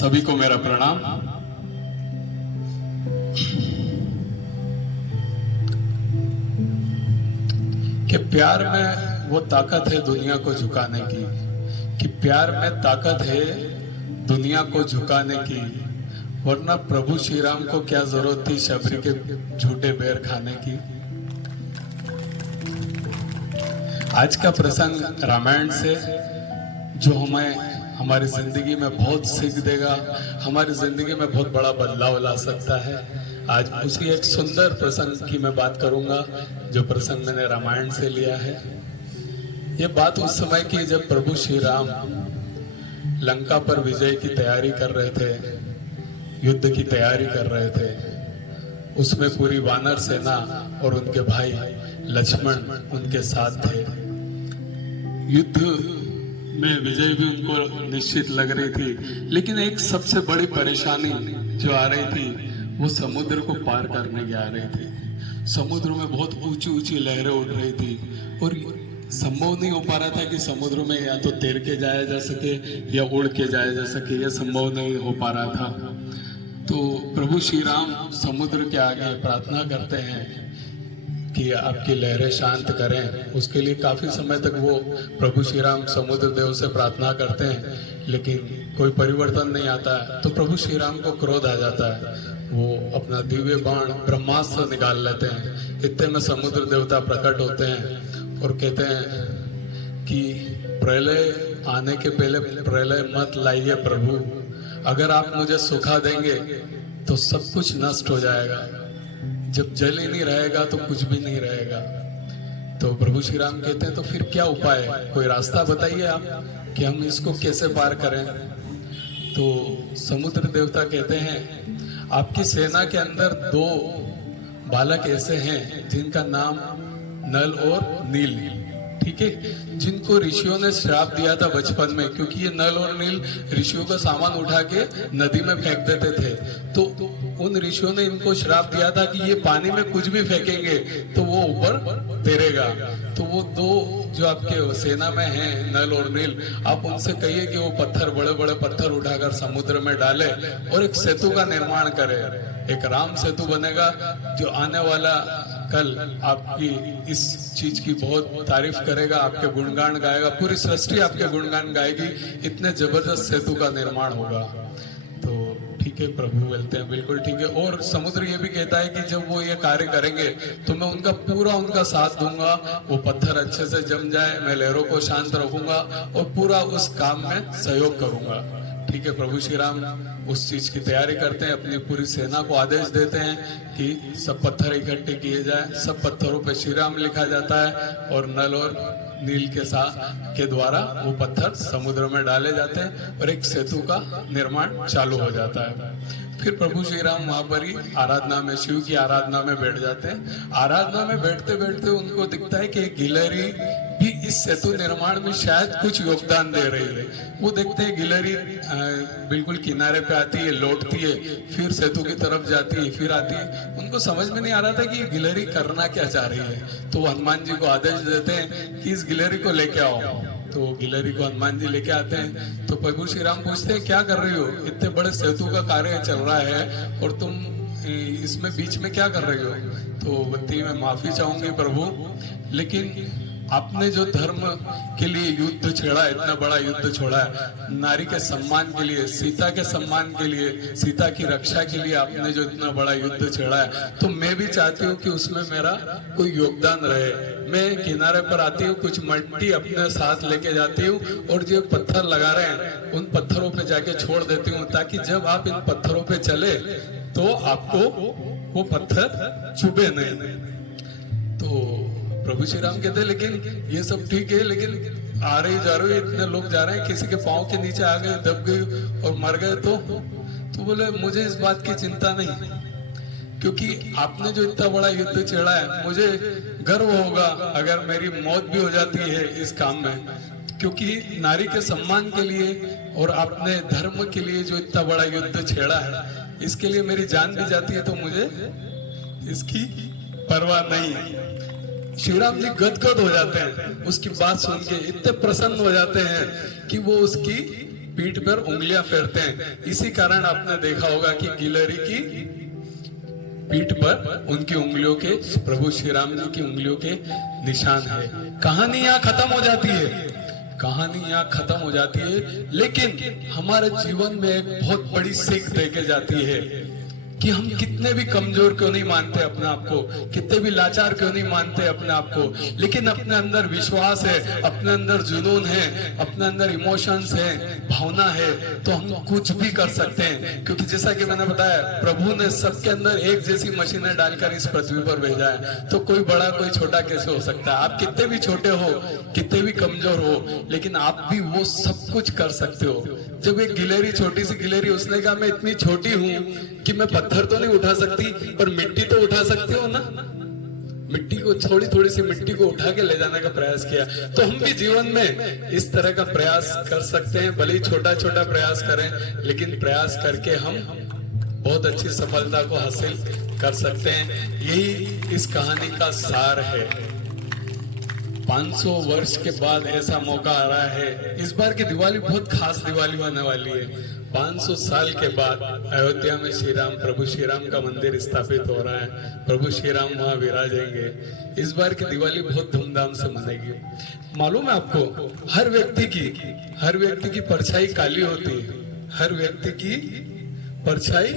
सभी को मेरा प्रणाम। कि प्यार में वो ताकत है दुनिया को झुकाने की, कि प्यार में ताकत है दुनिया को झुकाने की, वरना प्रभु श्री राम को क्या जरूरत थी शबरी के झूठे बेर खाने की। आज का प्रसंग रामायण से जो हमें हमारी जिंदगी में बहुत सीख देगा, हमारी जिंदगी में बहुत बड़ा बदलाव ला सकता है। आज उसी एक सुंदर प्रसंग की मैं बात करूंगा, जो प्रसंग मैंने रामायण से लिया है। ये बात उस समय की जब प्रभु श्री राम लंका पर विजय की तैयारी कर रहे थे, युद्ध की तैयारी कर रहे थे। उसमें पूरी वानर सेना और उनके भाई लक्ष्मण उनके साथ थे। युद्ध में विजय भी उनको निश्चित लग रही थी, लेकिन एक सबसे बड़ी परेशानी जो आ रही थी वो समुद्र को पार करने की आ रही थी। समुद्र में बहुत ऊंची ऊंची लहरें उठ रही थी और संभव नहीं हो पा रहा था कि समुद्र में या तो तैर के जाया जा सके या उड़ के जाया जा सके, यह संभव नहीं हो पा रहा था। तो प्रभु श्री राम समुद्र के आगे प्रार्थना करते हैं कि आपकी लहरें शांत करें। उसके लिए काफी समय तक वो प्रभु श्री राम समुद्र देव से प्रार्थना करते हैं, लेकिन कोई परिवर्तन नहीं आता है। तो प्रभु श्री राम को क्रोध आ जाता है, वो अपना दिव्य बाण ब्रह्मास्त्र निकाल लेते हैं। इतने में समुद्र देवता प्रकट होते हैं और कहते हैं कि प्रलय आने के पहले प्रलय मत लाइए प्रभु, अगर आप मुझे सुखा देंगे तो सब कुछ नष्ट हो जाएगा, जब जल ही नहीं रहेगा तो कुछ भी नहीं रहेगा। तो प्रभु श्री राम कहते हैं तो फिर क्या उपाय है, कोई रास्ता बताइए आप कि हम इसको कैसे पार करें। तो समुद्र देवता कहते हैं आपकी सेना के अंदर 2 बालक ऐसे हैं जिनका नाम नल और नील, ठीक है, जिनको ऋषियों ने श्राप दिया था बचपन में, क्योंकि ये नल और नील ऋषियों का सामान उठा के नदी में फेंक देते थे। तो उन ऋषियों ने इनको श्राप दिया था कि ये पानी में कुछ भी फेंकेंगे तो वो ऊपर तैरेगा। तो वो 2 जो आपके सेना में हैं नल और नील, आप उनसे कहिए कि वो पत्थर, बड़े बड़े पत्थर उठाकर समुद्र में डाले और एक सेतु का निर्माण करे। एक राम सेतु बनेगा जो आने वाला कल आपकी इस चीज की बहुत तारीफ करेगा, आपके गुणगान गाएगा, पूरी सृष्टि आपके गुणगान गाएगी। इतने जबरदस्त सेतु का निर्माण होगा। तो ठीक है, प्रभु बोलते हैं बिल्कुल ठीक है। और समुद्र ये भी कहता है कि जब वो ये कार्य करेंगे तो मैं उनका साथ दूंगा, वो पत्थर अच्छे से जम जाए, मैं लहरों को शांत रखूंगा और पूरा उस काम में सहयोग करूंगा। ठीक है, प्रभु श्री राम उस चीज की तैयारी करते हैं, अपनी पूरी सेना को आदेश देते हैं कि सब पत्थर इकट्ठे किए जाए। सब पत्थरों पे श्री राम लिखा जाता है और नल और नील के द्वारा वो पत्थर समुद्र में डाले जाते हैं और एक सेतु का निर्माण चालू हो जाता है। फिर प्रभु श्री राम वहां पर ही आराधना में, शिव की आराधना में बैठ जाते हैं। आराधना में बैठते बैठते उनको दिखता है कि गिलहरी भी इस सेतु निर्माण में शायद कुछ योगदान दे रही है। वो देखते हैं गिलहरी बिल्कुल किनारे पे आती है, लौटती है, फिर सेतु की तरफ जाती है, फिर आती है। उनको समझ में नहीं आ रहा था कि ये गिलहरी करना क्या चाह रही है। तो हनुमान जी को आदेश देते हैं कि इस गिलहरी को लेके आओ। तो गिलहरी को हनुमान जी लेके आते हैं। तो प्रभु श्री राम पूछते हैं क्या कर रही हो, इतने बड़े सेतु का कार्य चल रहा है और तुम इसमें बीच में क्या कर रही हो। तो बत्ती मैं माफी चाहूंगी प्रभु, लेकिन आपने जो धर्म के लिए युद्ध छेड़ा, इतना बड़ा युद्ध छोड़ा है, नारी के सम्मान के लिए, सीता के सम्मान के लिए, सीता की रक्षा के लिए आपने जो इतना बड़ा युद्ध छेड़ा है, तो मैं भी चाहती हूँ कि उसमें मेरा कोई योगदान रहे। मैं किनारे पर आती हूँ, कुछ मिट्टी अपने साथ लेके जाती हूँ और जो पत्थर लगा रहे हैं उन पत्थरों पे जाके छोड़ देती हूँ, ताकि जब आप इन पत्थरों पे चले तो आपको वो पत्थर चुभे नहीं। तो प्रभु श्री राम कहते हैं लेकिन ये सब ठीक है, लेकिन आ रही जा रही, इतने लोग जा रहे हैं, किसी के पांव के नीचे आ गए, दब गई और मर गए तो बोले मुझे इस बात की चिंता नहीं, क्योंकि आपने जो इतना बड़ा युद्ध छेड़ा है, मुझे गर्व होगा अगर मेरी मौत भी हो जाती है इस काम में, क्योंकि नारी के सम्मान के लिए और आपने धर्म के लिए जो इतना बड़ा युद्ध छेड़ा है, इसके लिए मेरी जान भी जाती है तो मुझे इसकी परवाह नहीं। श्री राम जी गदगद हो जाते हैं, उसकी बात सुन के इतने प्रसन्न हो जाते हैं कि वो उसकी पीठ पर उंगलियां फेरते हैं। इसी कारण आपने देखा होगा कि गिलहरी की पीठ पर उनकी उंगलियों के, प्रभु श्री राम जी की उंगलियों के निशान है। कहानी यहाँ खत्म हो जाती है, कहानी यहाँ खत्म हो जाती है, लेकिन हमारे जीवन में एक बहुत बड़ी सीख देके जाती है कि हम कितने भी कमजोर क्यों नहीं मानते अपने आप को, कितने भी लाचार क्यों नहीं मानते अपने आप को, लेकिन अपने अंदर विश्वास है, अपने अंदर जुनून है, अपने अंदर इमोशंस है, भावना है, तो हम कुछ भी कर सकते हैं। क्योंकि जैसा कि मैंने बताया, प्रभु ने सबके अंदर एक जैसी मशीनें डालकर इस पृथ्वी पर भेजा है, तो कोई बड़ा कोई छोटा कैसे हो सकता है। आप कितने भी छोटे हो, कितने भी कमजोर हो, लेकिन आप भी वो सब कुछ कर सकते हो। जब एक गिलहरी, छोटी सी गिलहरी, उसने कहा मैं इतनी छोटी हूं कि मैं पत्थर तो नहीं उठा सकती, पर मिट्टी तो उठा सकती हो ना। मिट्टी को, थोड़ी थोड़ी सी मिट्टी को उठा के ले जाने का प्रयास किया। तो हम भी जीवन में इस तरह का प्रयास कर सकते हैं, भले ही छोटा छोटा प्रयास करें, लेकिन प्रयास करके हम बहुत अच्छी सफलता को हासिल कर सकते हैं। यही इस कहानी का सार है। 500 वर्ष के बाद ऐसा मौका आ रहा है। इस बार की दिवाली बहुत खास दिवाली होने वाली है। 500 साल के बाद अयोध्या में श्री राम, प्रभु श्री राम का मंदिर स्थापित हो रहा है। प्रभु श्री राम वहां विराजेंगे। इस बार की दिवाली बहुत धूमधाम से मनेगी। मालूम है आपको, हर व्यक्ति की परछाई काली होती है, हर व्यक्ति की परछाई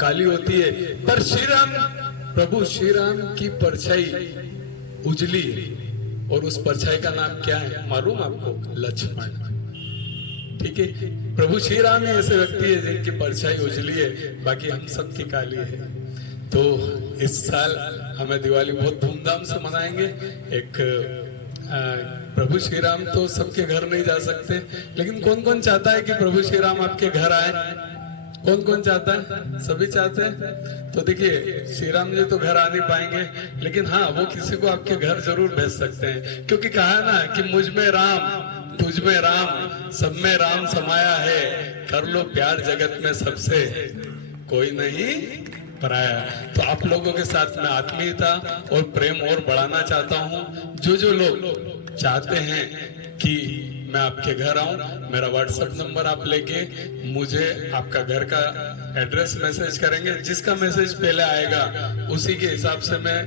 काली होती है, पर श्री राम, प्रभु श्री राम की परछाई उजली है। और उस परछाई का नाम क्या है मालूम आपको? लक्ष्मण। ठीक है, प्रभु श्री राम ही ऐसे व्यक्ति है जिनकी परछाई उजली है, बाकी हम सब की काली है। तो इस साल हमें दिवाली बहुत धूमधाम से मनाएंगे। एक प्रभु श्री राम तो सबके घर नहीं जा सकते, लेकिन कौन कौन चाहता है कि प्रभु श्री राम आपके घर आए? कौन कौन चाहता है? सभी चाहते हैं। तो देखिए, श्री राम जी तो घर आ नहीं पाएंगे, लेकिन हाँ, वो किसी को आपके घर जरूर भेज सकते हैं। क्योंकि कहा है ना कि मुझ में राम, तुझ में राम, सब में राम समाया है, कर लो प्यार जगत में सबसे, कोई नहीं पराया। तो आप लोगों के साथ में आत्मीयता और प्रेम और बढ़ाना चाहता हूँ। जो लोग चाहते हैं कि मैं आपके घर आऊं, मेरा व्हाट्सएप नंबर आप लेके मुझे आपका घर का एड्रेस मैसेज करेंगे। जिसका मैसेज पहले आएगा उसी के हिसाब से मैं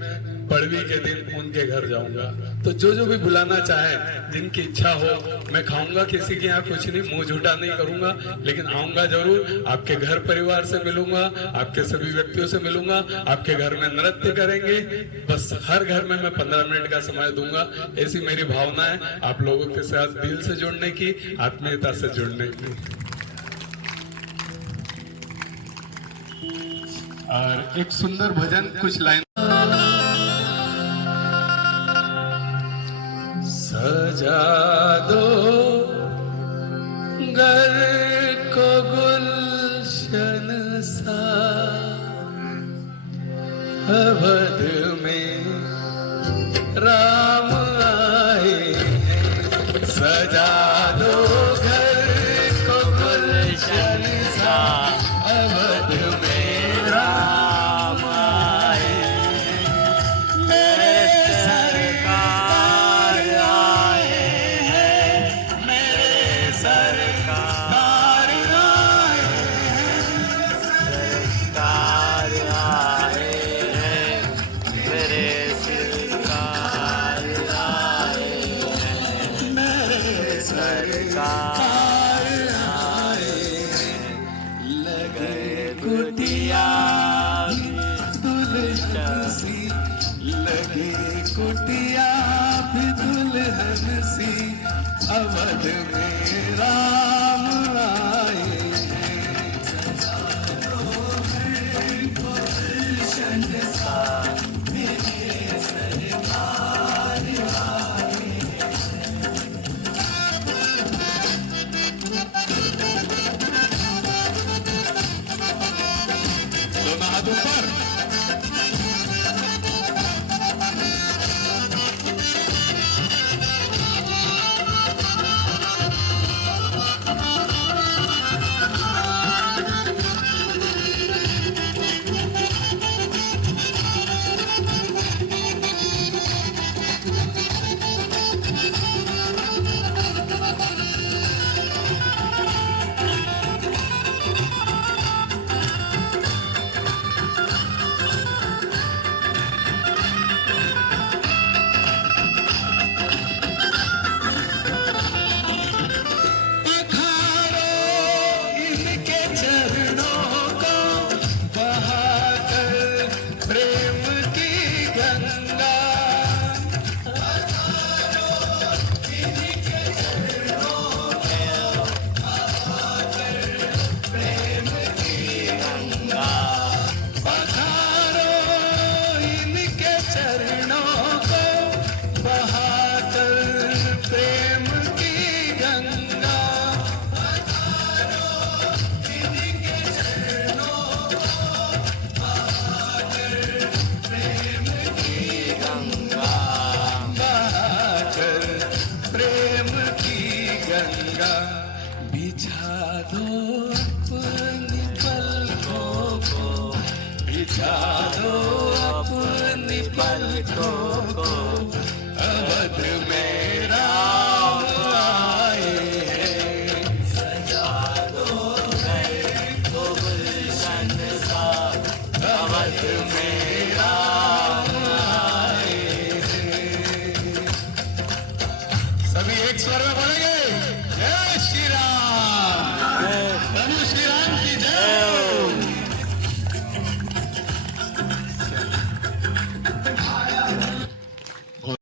पड़वी के दिन उनके घर जाऊंगा। तो जो भी बुलाना चाहे, जिनकी इच्छा हो, मैं खाऊंगा किसी के यहाँ कुछ नहीं, मुंह झूठा नहीं करूंगा, लेकिन आऊंगा जरूर। आपके घर परिवार से मिलूंगा, आपके सभी व्यक्तियों से मिलूंगा, आपके घर में नृत्य करेंगे। बस हर घर में मैं 15 मिनट का समय दूंगा। ऐसी मेरी भावना है आप लोगों के साथ दिल से जुड़ने की, आत्मीयता से जुड़ने की। और एक सुंदर भजन, कुछ लाइन। सजा दो घर को गुलशन सा, अवध में राम आए हैं। सजा दो घर को गुलशन सा, अवध में राम आए हैं। मेरे सरकार आए हैं, मेरे सरकार आए हैं, सरकार आए हैं, मेरे सरकार आए हैं, मेरे सरकार आए हैं। लगे कुटिया दुल्हन सी, लगे कुटिया भी दुल्हन सी, अवध में राम आए हैं। गुलशन सा, मेरे सरकार आए हैं। दोनों हाथ ऊपर। गंगा बिछा दो अपनी पलकों को, बिछा दो अपनी पलकों को, अवध में राम आए हैं। सजा दो घर को गुलशन सा, अवध में